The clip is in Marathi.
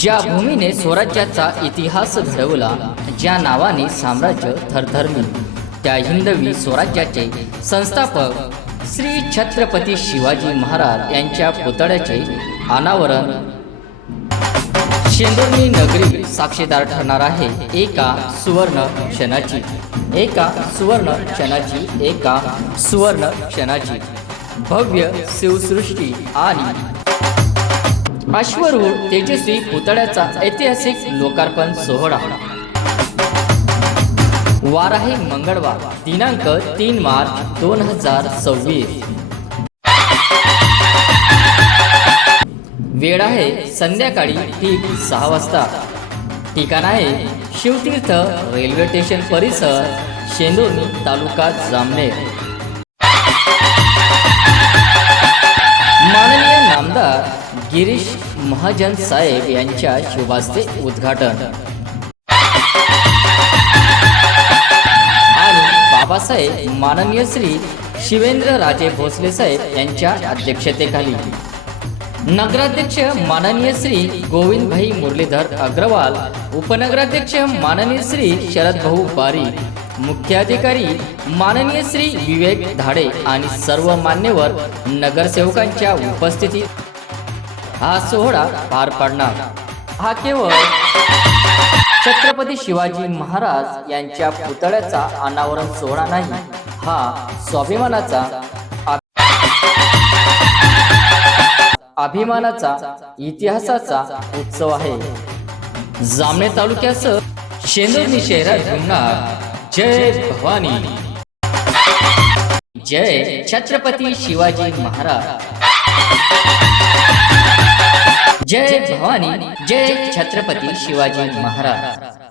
ज्या भूमीने स्वराज्याचा इतिहास घडवला, ज्या नावाने साम्राज्य थरथरली, त्या हिंदवी स्वराज्याचे संस्थापक श्री छत्रपती शिवाजी महाराज यांच्या पुतळ्याचे अनावरण शेंदुर्णी नगरी साक्षीदार ठरणार आहे एका सुवर्ण क्षणाची, एका सुवर्ण क्षणाची भव्य शिवसृष्टी आणि अश्वरूढ तेजस्वी पुतळ्याचा ऐतिहासिक लोकार्पण सोहळा वार आहे मंगळवार दिनांक 3 मार्च 2026। वेळ आहे संध्याकाळी ठीक 6 वाजता। ठिकाण आहे शिवतीर्थ रेल्वे स्टेशन परिसर, शेंदुर्णी, तालुका जामनेर। माननीय नामदार गिरीश महाजन साहेब यांच्या शुभास्ते उद्घाटन आणि बाबासाहेब माननीय श्री शिवेंद्र राजे भोसले साहेब यांच्या अध्यक्षतेखाली नगराध्यक्ष माननीय श्री गोविंद भाई मुरलीधर अग्रवाल, उपनगराध्यक्ष माननीय श्री शरद भाऊ बारी, मुख्याधिकारी माननीय श्री विवेक धाडे आणि सर्व मान्यवर नगरसेवकांच्या उपस्थितीत हा सोहळा पार पडणार। हा केवळ छत्रपती शिवाजी महाराज यांच्या पुतळ्याचा अनावरण सोहळा नाही, हा स्वाभिमानाचा अभिमानाचा इतिहासाचा उत्सव आहे। जामनेर तालुक्यासह शेंदुर्णी शहरात घुमणार जय भवानी, जय छत्रपती शिवाजी महाराज, जय भवानी, जय छत्रपती शिवाजी महाराज।